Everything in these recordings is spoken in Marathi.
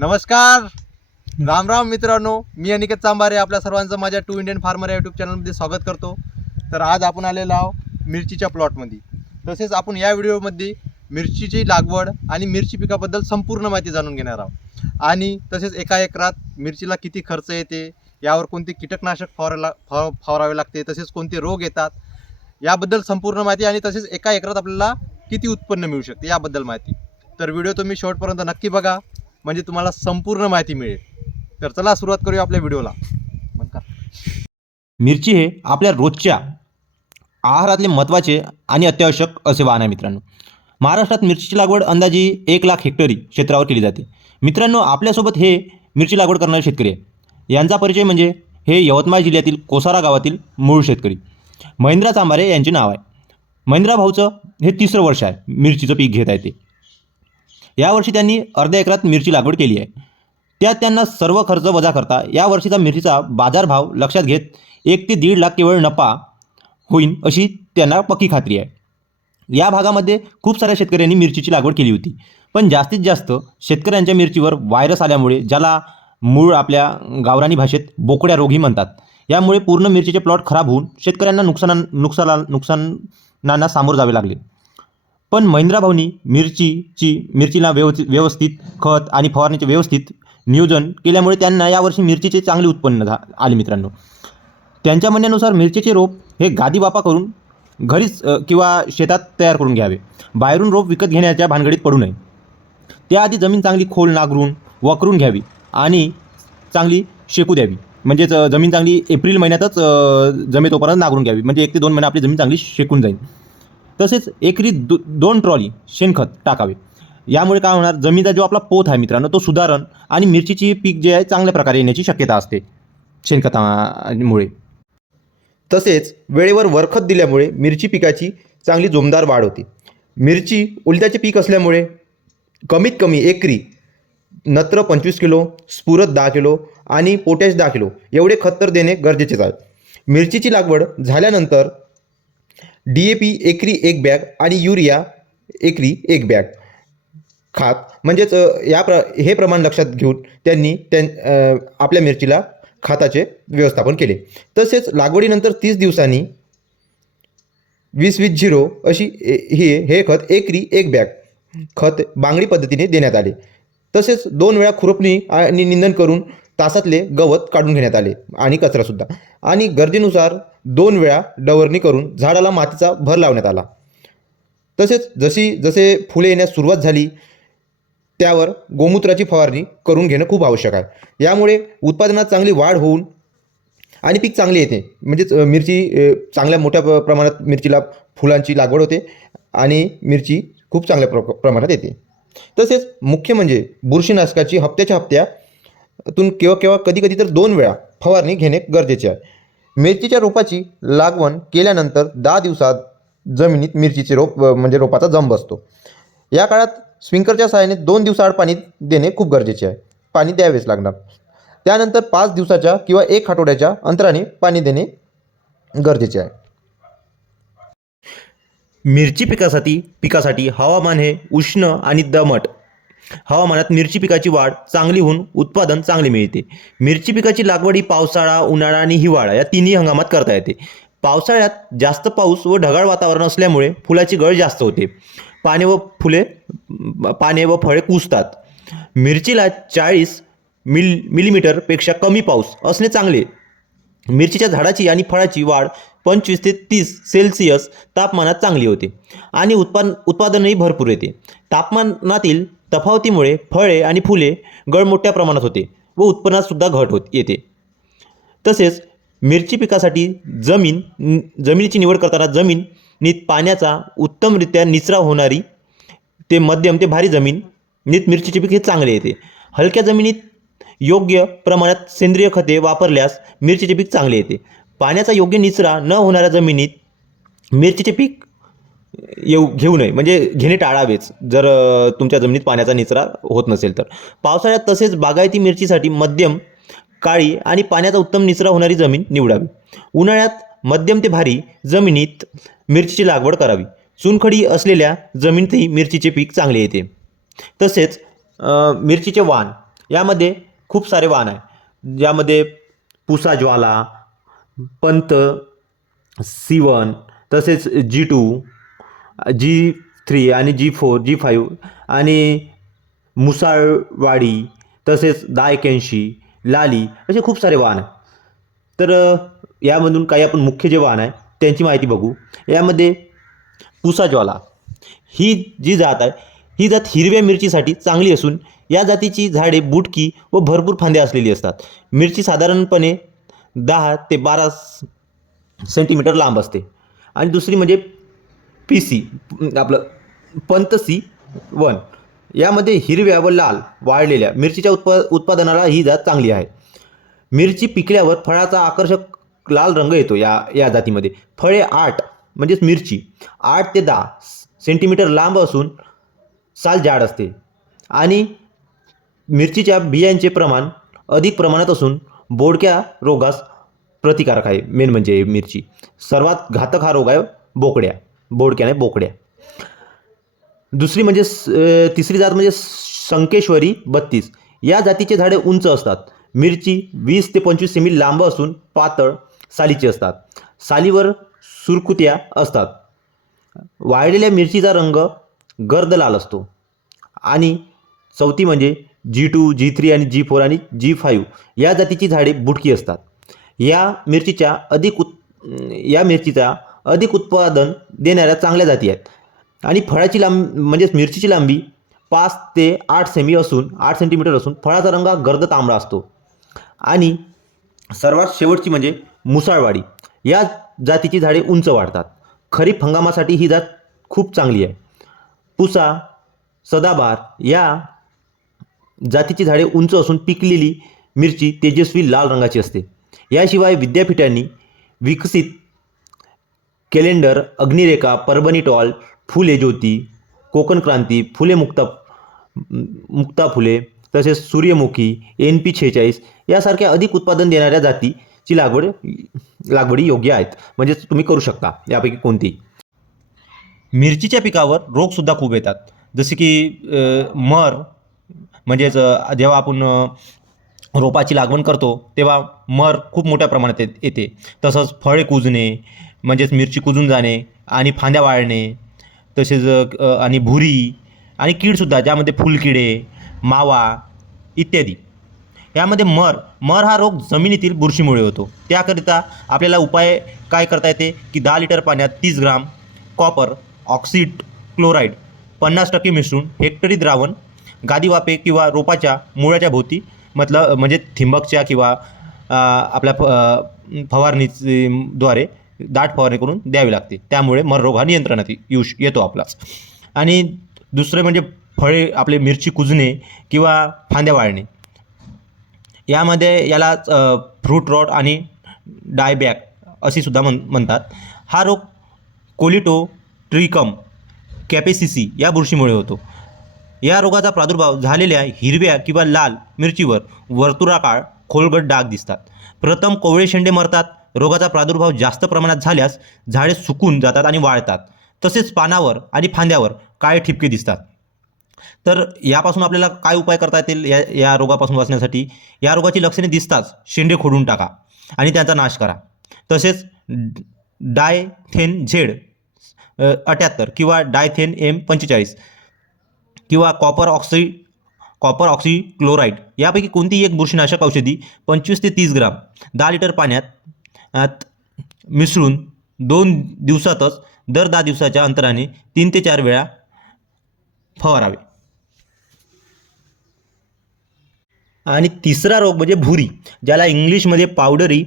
नमस्कार. राम राम मित्रांनो. मी अनिकेत चांबारे आपल्या सर्वांचं माझ्या टू इंडियन फार्मर या यूट्यूब चॅनलमध्ये स्वागत करतो. तर आज आपण आलेलो आहोत मिरचीच्या प्लॉटमध्ये. तसेच आपण या व्हिडिओमध्ये मिरचीची लागवड आणि मिरची पिकाबद्दल संपूर्ण माहिती जाणून घेणार आहोत. आणि तसेच एका एकरात मिरचीला किती खर्च येते यावर कोणते कीटकनाशक फवारायला फव फवारावे लागते तसेच कोणते रोग येतात याबद्दल संपूर्ण माहिती आणि तसेच एका एकरात आपल्याला किती उत्पन्न मिळू शकते याबद्दल माहिती. तर व्हिडिओ तुम्ही शेवटपर्यंत नक्की बघा. म्हणजे तुम्हाला संपूर्ण माहिती मिळेल. तर चला सुरुवात करूया आपल्या व्हिडिओला. मिरची हे आपल्या रोजच्या आहारातले महत्त्वाचे आणि अत्यावश्यक असे वाहन आहे मित्रांनो. महाराष्ट्रात मिरचीची लागवड अंदाजे एक लाख हेक्टरी क्षेत्रावर केली जाते. मित्रांनो आपल्यासोबत हे मिरची लागवड करणारे शेतकरी आहे यांचा परिचय म्हणजे हे यवतमाळ जिल्ह्यातील कोसारा गावातील मूळ शेतकरी. महेंद्रा चांबारे यांचे नाव आहे. महेंद्रा भाऊचं हे तिसरं वर्ष आहे मिरचीचं पीक घेत आहे ते. यावर्षी त्यांनी अर्ध्या एकरात मिरची लागवड केली आहे. त्यात त्यांना सर्व खर्च वजा करता यावर्षीचा मिरचीचा बाजारभाव लक्षात घेत एक ते दीड लाख केवळ नफा होईल अशी त्यांना पक्की खात्री आहे. या भागामध्ये खूप साऱ्या शेतकऱ्यांनी मिरचीची लागवड केली होती. पण जास्तीत जास्त शेतकऱ्यांच्या मिरचीवर व्हायरस आल्यामुळे ज्याला मूळ आपल्या गावरानी भाषेत बोकड्या रोगी म्हणतात यामुळे पूर्ण मिरचीचे प्लॉट खराब होऊन शेतकऱ्यांना नुकसाना नुकसाना नुकसानांना सामोरं जावे लागले. पण महिंद्रा भाऊनी मिरचीची मिरचीला व्यवस्थित व्यवस्थित खत आणि फवारणीचे व्यवस्थित नियोजन केल्यामुळे त्यांना यावर्षी मिरचीचे चांगले उत्पन्न झा आले मित्रांनो. त्यांच्या म्हणण्यानुसार मिरचीचे रोप हे गादी बापा करून घरीच किंवा शेतात तयार करून घ्यावे. बाहेरून रोप विकत घेण्याच्या भानगडीत पडू नये. त्याआधी जमीन चांगली खोल नांगरून वकरून घ्यावी आणि चांगली शेकू द्यावी. म्हणजेच जमीन चांगली एप्रिल महिन्यातच जमेतोपर्यंत नागरून नांगरून घ्यावी. म्हणजे एक ते दोन महिने आपली जमीन चांगली शेकून जाईल. तसेच एकरी दो दोन ट्रॉली शेणखत टाकावे. यामुळे काय होणार? जमिनीचा जो आपला पोत आहे मित्रांनो तो सुधारण आणि मिरचीची पीक जे आहे चांगल्या प्रकारे येण्याची शक्यता असते शेणखतामुळे. तसेच वेळेवर वरखत दिल्यामुळे मिरची पिकाची चांगली जोमदार वाढ होते. मिरची उलट्याचे पीक असल्यामुळे कमीत कमी एकरी नत्र पंचवीस किलो स्फुरत दहा किलो आणि पोटॅश दहा किलो एवढे खत तर देणे गरजेचेच आहे. मिरचीची लागवड झाल्यानंतर डी ए पी एकरी एक बॅग आणि युरिया एकरी एक बॅग. खात. म्हणजेच या प्र हे प्रमाण लक्षात घेऊन त्यांनी त्यां आपल्या मिरचीला खताचे व्यवस्थापन केले. तसेच लागवडीनंतर तीस दिवसांनी वीस वीस झिरो अशी ए- हे खत एकरी एक बॅग खत बांगडी पद्धतीने देण्यात आले. तसेच दोन वेळा खुरपणी आणि निंदन करून तासातले गवत काढून घेण्यात आले आणि कचरासुद्धा. आणि गरजेनुसार दोन वेळा डवरणी करून झाडाला मातीचा भर लावण्यात आला. तसेच जशी जसे फुले येण्यास सुरुवात झाली त्यावर गोमूत्राची फवारणी करून घेणं खूप आवश्यक आहे. यामुळे उत्पादनात चांगली वाढ होऊन आणि पीक चांगले येते. म्हणजेच मिरची चांगल्या मोठ्या प्रमाणात मिरचीला फुलांची लागवड होते आणि मिरची खूप चांगल्या प्र प्रमाणात येते. तसेच मुख्य म्हणजे बुरशीनाशकाची हप्त्याच्या हप्त्यातून केव्हा केव्हा कधी कधी तर दोन वेळा फवारणी घेणे गरजेचे आहे. मिरचीच्या रोपाची लागवण केल्यानंतर दहा दिवसात जमिनीत मिरचीचे रोप म्हणजे रोपाचा जम बसतो या काळात स्प्रिंकरच्या सहाय्याने दोन दिवसाआड पाणी देणे खूप गरजेचे आहे. पाणी द्यावेच लागणार. त्यानंतर पाच दिवसाच्या किंवा एक आठवड्याच्या अंतराने पाणी देणे गरजेचे आहे. मिरची पिकासाठी पिकासाठी हवामान हे उष्ण आणि दमट हवामानात मिरची पिकाची वाढ चांगली होऊन उत्पादन चांगले मिळते. मिरची पिकाची लागवड ही पावसाळा उन्हाळा आणि हिवाळा या तिन्ही हंगामात करता येते. पावसाळ्यात जास्त पाऊस व ढगाळ वातावरण असल्यामुळे फुलाची गळ जास्त होते. पाने व फुले पाने व फळे कुजतात. मिरचीला चाळीस मिल मिलीमीटरपेक्षा कमी पाऊस असणे चांगले. मिरचीच्या झाडाची आणि फळाची वाढ पंचवीस ते तीस सेल्सिअस तापमानात चांगली होते आणि उत्पादन उत्पादनही भरपूर येते. तापमानातील तफावतीमुळे फळे आणि फुले गळ मोठ्या प्रमाणात होते व उत्पन्नात सुद्धा घट होत येते. तसेच मिरची पिकासाठी जमीन जमिनीची निवड करताना जमीन नीत पाण्याचा उत्तमरित्या निचरा होणारी ते मध्यम ते भारी जमीन नीत मिरचीचे पीक हे चांगले येते. हलक्या जमिनीत योग्य प्रमाणात सेंद्रिय खते वापरल्यास मिरचीचे पीक चांगले येते. पाण्याचा योग्य निचरा न होणाऱ्या जमिनीत मिरचीचे पीक येऊ घेऊ नये. म्हणजे घेणे टाळावेच. जर तुमच्या जमिनीत पाण्याचा निचरा होत नसेल तर. पावसाळ्यात तसेच बागायती मिरचीसाठी मध्यम काळी आणि पाण्याचा उत्तम निचरा होणारी जमीन निवडावी. उन्हाळ्यात मध्यम ते भारी जमिनीत मिरचीची लागवड करावी. चुनखडी असलेल्या जमिनीतही मिरचीचे पीक चांगले येते. तसेच मिरचीचे वाण. यामध्ये खूप सारे वाण आहे. ज्यामध्ये पुसा ज्वाला पंत सिवन तसेच जी टू जी थ्री आणि जी फोर जी फाईव्ह आणि मुसाळवाडी तसेच दहा एक्याऐंशी लाली असे खूप सारे वाहन आहे तर यामधून काही आपण मुख्य जे वाहन आहे त्यांची माहिती बघू. यामध्ये पुसा ज्वाला ही जी जात आहे ही जात हिरव्या मिरचीसाठी चांगली असून या जातीची झाडे बुटकी व भरपूर फांद्या असलेली असतात. मिरची साधारणपणे दहा ते बारा सेंटीमीटर लांब असते. आणि दुसरी म्हणजे पी सी आपलं पंत सी वन. यामध्ये हिरव्या व लाल वाळलेल्या मिरचीच्या उत्पा उत्पादनाला ही जात चांगली आहे. मिरची पिकल्यावर फळाचा आकर्षक लाल रंग येतो या या जातीमध्ये. फळे आठ म्हणजेच मिरची आठ ते दहा सेंटीमीटर लांब असून साल जाड असते. आणि मिरचीच्या बियांचे प्रमाण अधिक प्रमाणात असून बोडक्या रोगास प्रतिकारक आहे. मेन म्हणजे मिरची. सर्वात घातक हा रोग आहे बोकड्या. बोडक्याने बोकड्या. दुसरी म्हणजे स- तिसरी जात म्हणजे संकेश्वरी बत्तीस. या जातीचे झाडे उंच असतात. मिरची वीस ते पंचवीस सेमी लांब असून पातळ सालीची असतात. सालीवर सुरकुत्या असतात. वाळलेल्या मिरचीचा रंग गर्द लाल असतो. आणि चौथी म्हणजे जी टू जी थ्री आणि जी फोर आणि जी फाईव्ह या जातीची झाडे बुटकी असतात. या मिरचीच्या अधिक उत् या मिरचीचा अधिक उत्पादन देणाऱ्या चांगल्या जाती आहेत. आणि फळाची लांब म्हणजेच मिरचीची लांबी पाच ते आठ सेमी असून आठ सेंटीमीटर असून फळाचा रंग हा गर्द तांबडा असतो. आणि सर्वात शेवटची म्हणजे मुसाळवाडी. या जातीची झाडे उंच वाढतात. खरीप हंगामासाठी ही जात खूप चांगली आहे. पुसा सदाबार या जातीची झाडे उंच असून पिकलेली मिरची तेजस्वी लाल रंगाची असते. याशिवाय विद्यापीठांनी विकसित कॅलेंडर अग्निरेखा परभणी टॉल फुले ज्योती कोकण क्रांती फुले मुक्ता मुक्ता फुले तसेच सूर्यमुखी एन पी छेचाळीस यासारख्या अधिक उत्पादन देणाऱ्या जातीची लागवड लागवडी योग्य आहेत. म्हणजेच तुम्ही करू शकता यापैकी कोणती. मिरचीच्या पिकावर रोगसुद्धा खूप येतात. जसे की मर म्हणजेच जेव्हा आपण रोपाची लागवण करतो तेव्हा मर खूप मोठ्या प्रमाणात येत- येते. तसंच फळे कुजणे म्हणजेच मिरची कुजून जाणे आणि फांद्या वाळणे तसेच आणि भुरी आणि कीडसुद्धा ज्यामध्ये फुलकिडे मावा इत्यादी. यामध्ये मर मर हा रोग जमिनीतील बुरशीमुळे होतो. त्याकरिता आपल्याला उपाय काय करता येते? की दहा लिटर पाण्यात तीस ग्राम कॉपर ऑक्सिड क्लोराईड पन्नास टक्के मिसळून हेक्टरी द्रावण गादी वापे किंवा रोपाच्या मुळाच्या भोवती मतलब म्हणजे थिंबकच्या किंवा आपल्या फ फवारणीद्वारे दाट फवारणी करून द्यावी लागते. त्यामुळे मररोग हा नियंत्रणात येऊ येतो आपलाच आणि दुसरे म्हणजे फळे आपले मिरची कुजणे किंवा फांद्या वाळणे. यामध्ये याला फ्रूट रॉट आणि डायबॅक अशी सुद्धा म्हण म्हणतात. हा रोग कोलिटो ट्रिकम कॅपेसिसी या बुरशीमुळे होतो. या रोगाचा प्रादुर्भाव झालेल्या हिरव्या किंवा लाल मिरचीवर वर्तुळाकाळ खोलगट डाग दिसतात. प्रथम कोवळे शेंडे मरतात. रोगाचा प्रादुर्भाव जास्त प्रमाणात झाल्यास झाडे सुकून जातात आणि वाळतात. तसेच पानावर आणि फांद्यावर काळे ठिपके दिसतात. तर यापासून आपल्याला काय उपाय करता येतील या या रोगापासून वाचण्यासाठी? या रोगाची लक्षणे दिसताच शेंडे खोडून टाका आणि त्यांचा नाश करा. तसेच डायथेन झेड अठ्याहत्तर किंवा डायथेन एम पंचेचाळीस किंवा कॉपर ऑक्सी कॉपर ऑक्सिक्लोराईड यापैकी कोणतीही एक बुरशीनाशक औषधी पंचवीस ते तीस ग्राम दहा लिटर पाण्यात मिसळून दोन दिवसातच दर दहा दिवसाच्या अंतराने तीन ते चार वेळा फवारावे. आणि तिसरा रोग म्हणजे भुरी ज्याला इंग्लिशमध्ये पावडरी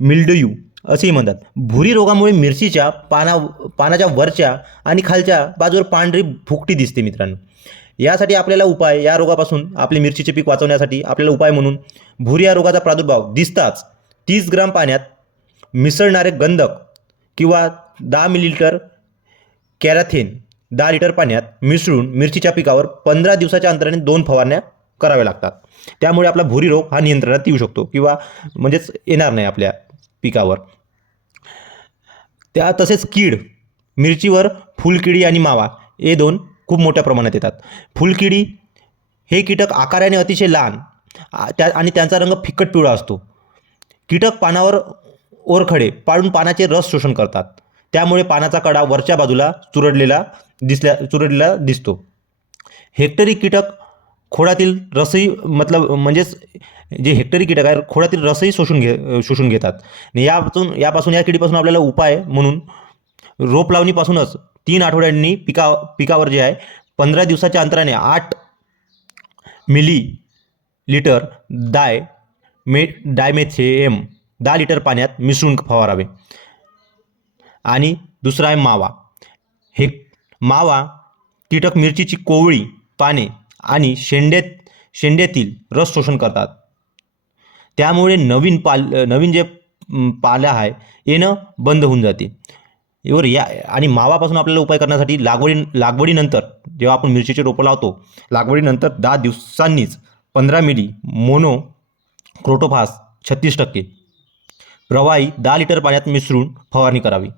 मिल्डयू असेही म्हणतात. भुरी रोगामुळे मिरचीच्या पाना पानाच्या वरच्या आणि खालच्या बाजूवर पांढरी फुकटी दिसते मित्रांनो. यासाठी आपल्याला उपाय या रोगापासून आपले मिरचीचे पीक वाचवण्यासाठी आपल्याला उपाय म्हणून भुरी या रोगाचा प्रादुर्भाव दिसताच तीस ग्राम पाण्यात मिसळणारे गंधक किंवा दहा मिलीलिटर कॅराथेन दहा लिटर पाण्यात मिसळून मिरचीच्या पिकावर पंधरा दिवसाच्या अंतराने दोन फवारण्या कराव्या लागतात. त्यामुळे आपला भुरी रोग हा नियंत्रणात येऊ शकतो किंवा म्हणजेच येणार नाही आपल्या पिकावर. त्या तसेच कीड मिरचीवर फुलकिडी आणि मावा हे दोन खूप मोठ्या प्रमाणात येतात. फुलकिडी हे कीटक आकाराने अतिशय लहान आ- त्या आणि त्यांचा रंग फिकट पिवळा असतो. कीटक पानावर ओरखडे पाळून पानाचे रस शोषण करतात. त्यामुळे पानाचा कडा वरच्या बाजूला चुरडलेला दिसल्या चुरडलेला दिसतो. हेक्टरी कीटक खोडातील रसही मतलब म्हणजेच जे हेक्टरी कीटक आहे खोडातील रसही शोषून घे शोषून घेतात. आणि यापासून यापासून या किडीपासून आपल्याला उपाय म्हणून रोप लावणीपासूनच तीन आठवड्यांनी पिका पिकावर जे आहे पंधरा दिवसाच्या अंतराने आठ मिली लिटर डाय मे डायमेथेएम दहा लिटर पाण्यात मिसळून फवारावे. आणि दुसरा आहे मावा. हे मावा कीटक मिरचीची कोवळी पाने आणि शेंडेत शेंड्यातील रस शोषण करतात. त्यामुळे नवीन पाल नवीन जे पाल्या आहे येणं बंद होऊन जाते. यावर या आणि मावापासून आपल्याला उपाय करण्यासाठी लागवडी लागवडीनंतर जेव्हा आपण मिरचीचे रोपं लावतो लागवडीनंतर दहा दिवसांनीच पंधरा मिली मोनो क्रोटोफास छत्तीस टक्के प्रवाही दहा लिटर पाण्यात मिसळून फवारणी करावी.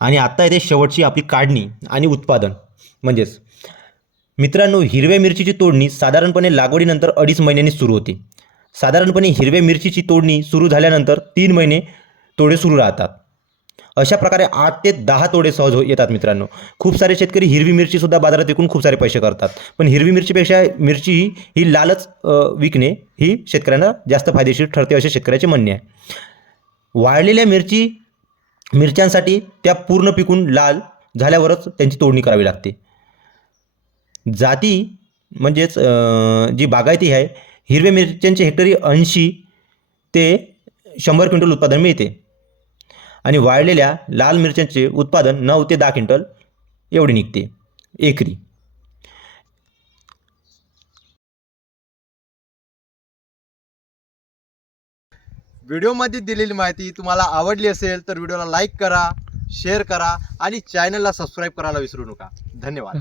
आणि आत्ता येते शेवटची आपली काढणी आणि उत्पादन. म्हणजेच मित्रांनो हिरव्या मिरचीची तोडणी साधारणपणे लागवडीनंतर अडीच महिन्यांनी सुरू होते. साधारणपणे हिरव्या मिरचीची तोडणी सुरू झाल्यानंतर तीन महिने तोडे सुरू राहतात. अशा प्रकारे आठ ते दहा तोडे सहज हो येतात मित्रांनो. खूप सारे शेतकरी हिरवी मिरचीसुद्धा बाजारात विकून खूप सारे पैसे करतात. पण हिरवी मिरचीपेक्षा मिरची ही ही लालच विकणे ही शेतकऱ्यांना जास्त फायदेशीर ठरते असे शेतकऱ्याचे म्हणणे आहे. वाळलेल्या मिरची मिरच्यांसाठी त्या पूर्ण पिकून लाल झाल्यावरच त्यांची तोडणी करावी लागते. जाती म्हणजेच जी बागायती आहे हिरव्या मिरच्यांचे हेक्टरी ऐंशी ते शंभर क्विंटल उत्पादन मिळते. आणि वाळलेल्या लाल मिरच्यांचे उत्पादन नऊ ते दहा क्विंटल एवढी निघते. एकरी. व्हिडिओमध्ये दिलेली माहिती तुम्हाला आवडली असेल तर व्हिडिओला लाईक करा शेअर करा आणि चॅनलला सबस्क्राईब करायला विसरू नका. धन्यवाद.